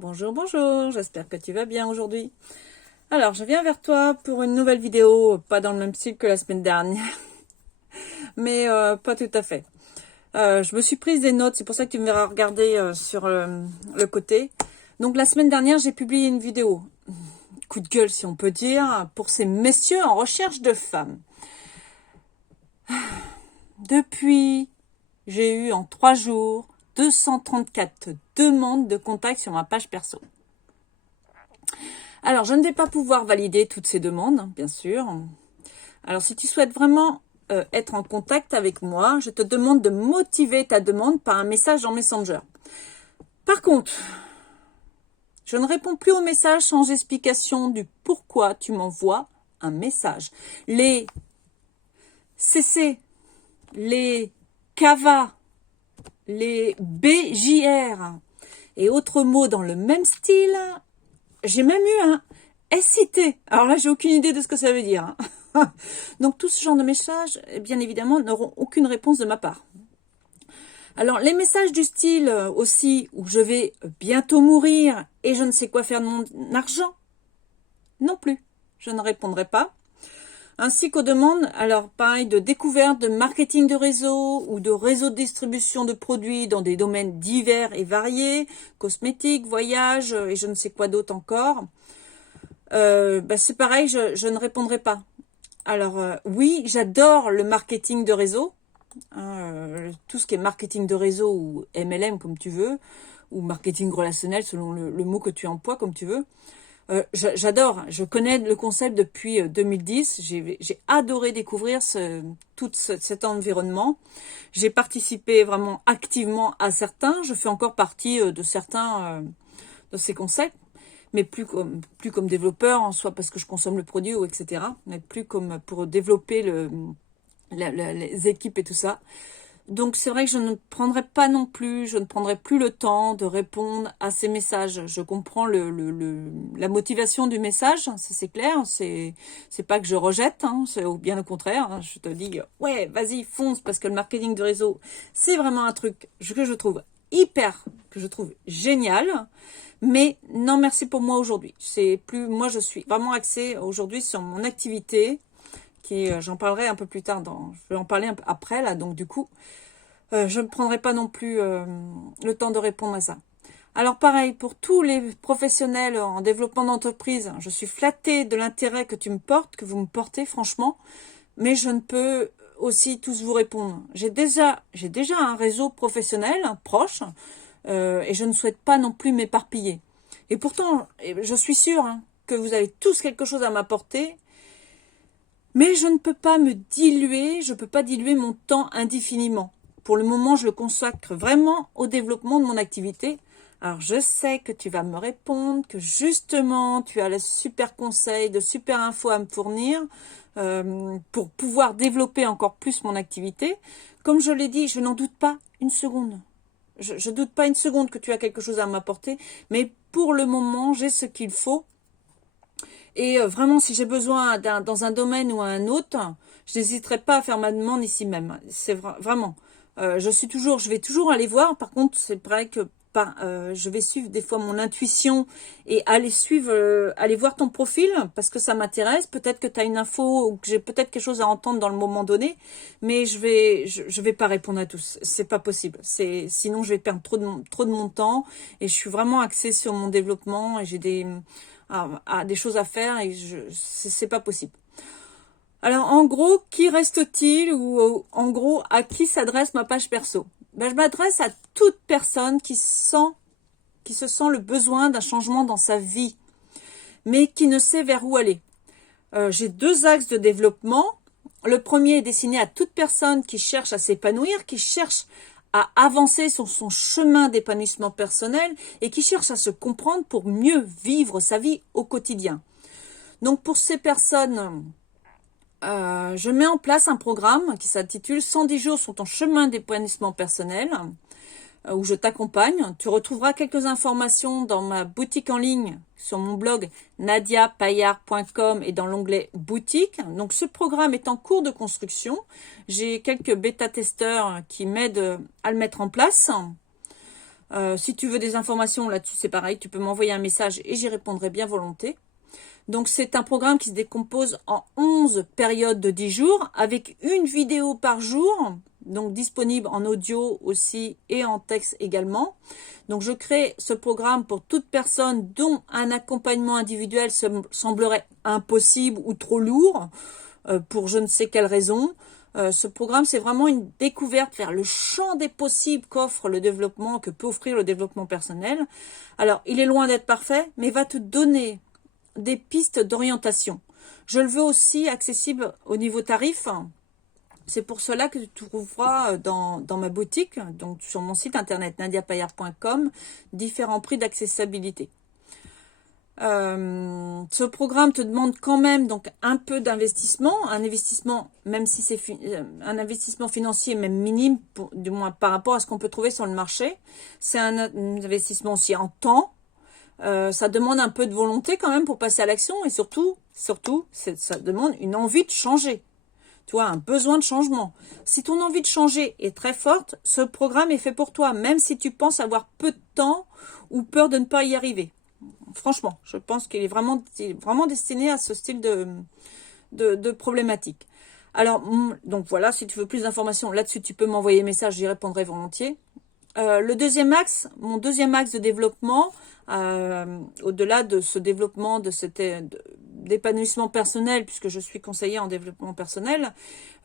Bonjour, bonjour, j'espère que tu vas bien aujourd'hui. Alors, je viens vers toi pour une nouvelle vidéo, pas dans le même style que la semaine dernière, mais pas tout à fait. Je me suis prise des notes, c'est pour ça que tu me verras regarder sur le côté. Donc, la semaine dernière, j'ai publié une vidéo, coup de gueule si on peut dire, pour ces messieurs en recherche de femmes. Depuis, j'ai eu en 3 jours 234 demandes de contact sur ma page perso. Alors, je ne vais pas pouvoir valider toutes ces demandes, hein, bien sûr. Alors, si tu souhaites vraiment être en contact avec moi, je te demande de motiver ta demande par un message en Messenger. Par contre, je ne réponds plus aux messages sans explication du pourquoi tu m'envoies un message. Les CC, les CAVA, les BJR et autres mots dans le même style, j'ai même eu un SIT. Alors là, j'ai aucune idée de ce que ça veut dire. Donc, tout ce genre de messages, bien évidemment, n'auront aucune réponse de ma part. Alors, les messages du style aussi, où je vais bientôt mourir et je ne sais quoi faire de mon argent, non plus, je ne répondrai pas. Ainsi qu'aux demandes, alors pareil, de découverte, de marketing de réseau ou de réseau de distribution de produits dans des domaines divers et variés, cosmétiques, voyages et je ne sais quoi d'autre encore. C'est pareil, je ne répondrai pas. Alors oui, j'adore le marketing de réseau, hein, tout ce qui est marketing de réseau ou MLM comme tu veux, ou marketing relationnel selon le mot que tu emploies comme tu veux. J'adore, je connais le concept depuis 2010, j'ai adoré découvrir tout cet environnement. J'ai participé vraiment activement à certains, je fais encore partie de certains de ces concepts, mais plus comme développeur, en soit parce que je consomme le produit ou etc., mais plus comme pour développer les équipes et tout ça. Donc c'est vrai que je ne prendrai pas non plus, je ne prendrai plus le temps de répondre à ces messages. Je comprends la motivation du message, ça c'est clair, c'est pas que je rejette, hein, c'est bien au contraire, hein, je te dis ouais vas-y fonce parce que le marketing de réseau c'est vraiment un truc que je trouve que je trouve génial. Mais non merci pour moi aujourd'hui. C'est plus, moi je suis vraiment axée aujourd'hui sur mon activité qui j'en parlerai un peu plus tard je vais en parler un peu après là, donc du coup je ne prendrai pas non plus le temps de répondre à ça. Alors pareil, pour tous les professionnels en développement d'entreprise, je suis flattée de l'intérêt que tu me portes, que vous me portez franchement, mais je ne peux aussi tous vous répondre. J'ai déjà un réseau professionnel proche et je ne souhaite pas non plus m'éparpiller. Et pourtant, je suis sûre que vous avez tous quelque chose à m'apporter, mais je ne peux pas me diluer, je ne peux pas diluer mon temps indéfiniment. Pour le moment, je le consacre vraiment au développement de mon activité. Alors, je sais que tu vas me répondre, que justement, tu as le super conseil, de super infos à me fournir pour pouvoir développer encore plus mon activité. Comme je l'ai dit, je n'en doute pas une seconde. Je doute pas une seconde que tu as quelque chose à m'apporter, mais pour le moment, j'ai ce qu'il faut. Et vraiment, si j'ai besoin dans un domaine ou un autre, je n'hésiterai pas à faire ma demande ici même. C'est vraiment. Je vais toujours aller voir. Par contre, c'est vrai que je vais suivre des fois mon intuition et aller voir ton profil parce que ça m'intéresse. Peut-être que tu as une info ou que j'ai peut-être quelque chose à entendre dans le moment donné, mais je vais pas répondre à tous. C'est pas possible. Sinon je vais perdre trop de mon temps et je suis vraiment axée sur mon développement et j'ai des choses à faire et c'est pas possible. Alors, en gros, qui reste-t-il ou en gros, à qui s'adresse ma page perso? Je m'adresse à toute personne qui se sent le besoin d'un changement dans sa vie, mais qui ne sait vers où aller. J'ai 2 axes de développement. Le premier est destiné à toute personne qui cherche à s'épanouir, qui cherche à avancer sur son chemin d'épanouissement personnel et qui cherche à se comprendre pour mieux vivre sa vie au quotidien. Donc, pour ces personnes... je mets en place un programme qui s'intitule 110 jours sur ton chemin d'épanouissement personnel où je t'accompagne. Tu retrouveras quelques informations dans ma boutique en ligne sur mon blog nadiapayard.com et dans l'onglet boutique. Donc ce programme est en cours de construction. J'ai quelques bêta-testeurs qui m'aident à le mettre en place. Si tu veux des informations là-dessus, c'est pareil, tu peux m'envoyer un message et j'y répondrai bien volontiers. Donc, c'est un programme qui se décompose en 11 périodes de 10 jours avec une vidéo par jour, donc disponible en audio aussi et en texte également. Donc, je crée ce programme pour toute personne dont un accompagnement individuel semblerait impossible ou trop lourd pour je ne sais quelle raison. Ce programme, c'est vraiment une découverte vers le champ des possibles qu'offre le développement, que peut offrir le développement personnel. Alors, il est loin d'être parfait, mais va te donner des pistes d'orientation. Je le veux aussi accessible au niveau tarif. C'est pour cela que tu trouveras dans ma boutique, donc sur mon site internet nadiapayard.com, différents prix d'accessibilité. Ce programme te demande quand même donc un peu d'investissement, un investissement même si c'est un investissement financier même minime, du moins par rapport à ce qu'on peut trouver sur le marché. C'est un investissement aussi en temps. Ça demande un peu de volonté quand même pour passer à l'action et surtout, ça demande une envie de changer. Tu vois, un besoin de changement. Si ton envie de changer est très forte, ce programme est fait pour toi, même si tu penses avoir peu de temps ou peur de ne pas y arriver. Franchement, je pense qu'il est vraiment destiné à ce style de problématique. Alors, donc voilà, si tu veux plus d'informations là-dessus, tu peux m'envoyer un message, j'y répondrai volontiers. Le deuxième axe, mon deuxième axe de développement, au-delà de ce développement, d'épanouissement personnel, puisque je suis conseillère en développement personnel,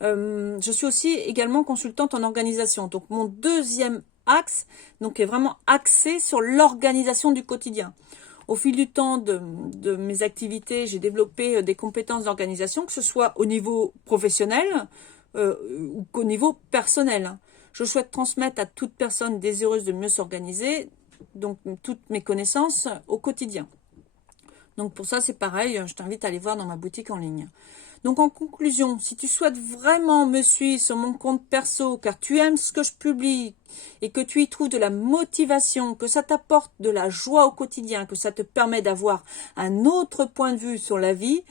je suis aussi également consultante en organisation. Donc mon deuxième axe donc, est vraiment axé sur l'organisation du quotidien. Au fil du temps de mes activités, j'ai développé des compétences d'organisation, que ce soit au niveau professionnel ou qu'au niveau personnel. Je souhaite transmettre à toute personne désireuse de mieux s'organiser, donc toutes mes connaissances au quotidien. Donc pour ça, c'est pareil, je t'invite à aller voir dans ma boutique en ligne. Donc en conclusion, si tu souhaites vraiment me suivre sur mon compte perso, car tu aimes ce que je publie et que tu y trouves de la motivation, que ça t'apporte de la joie au quotidien, que ça te permet d'avoir un autre point de vue sur la vie,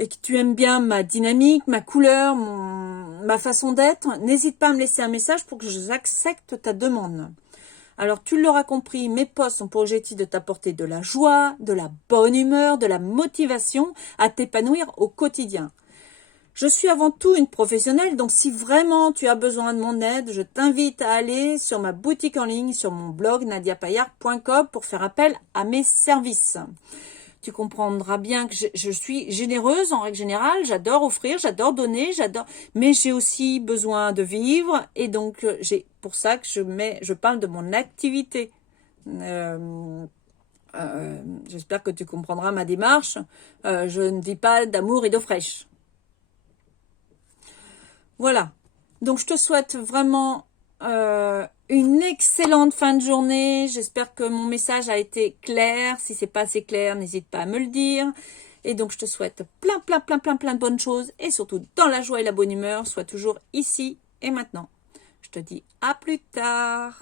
et que tu aimes bien ma dynamique, ma couleur, ma façon d'être, n'hésite pas à me laisser un message pour que j'accepte ta demande. Alors, tu l'auras compris, mes posts ont pour objectif de t'apporter de la joie, de la bonne humeur, de la motivation à t'épanouir au quotidien. Je suis avant tout une professionnelle, donc si vraiment tu as besoin de mon aide, je t'invite à aller sur ma boutique en ligne, sur mon blog nadiapayard.com pour faire appel à mes services. Tu comprendras bien que je suis généreuse en règle générale, j'adore offrir, j'adore donner, mais j'ai aussi besoin de vivre et donc c'est pour ça que je parle de mon activité. J'espère que tu comprendras ma démarche. Je ne dis pas d'amour et d'eau fraîche. Voilà. Donc je te souhaite vraiment une excellente fin de journée. J'espère que mon message a été clair. Si c'est pas assez clair, n'hésite pas à me le dire. Et donc, je te souhaite plein de bonnes choses. Et surtout, dans la joie et la bonne humeur, sois toujours ici et maintenant. Je te dis à plus tard.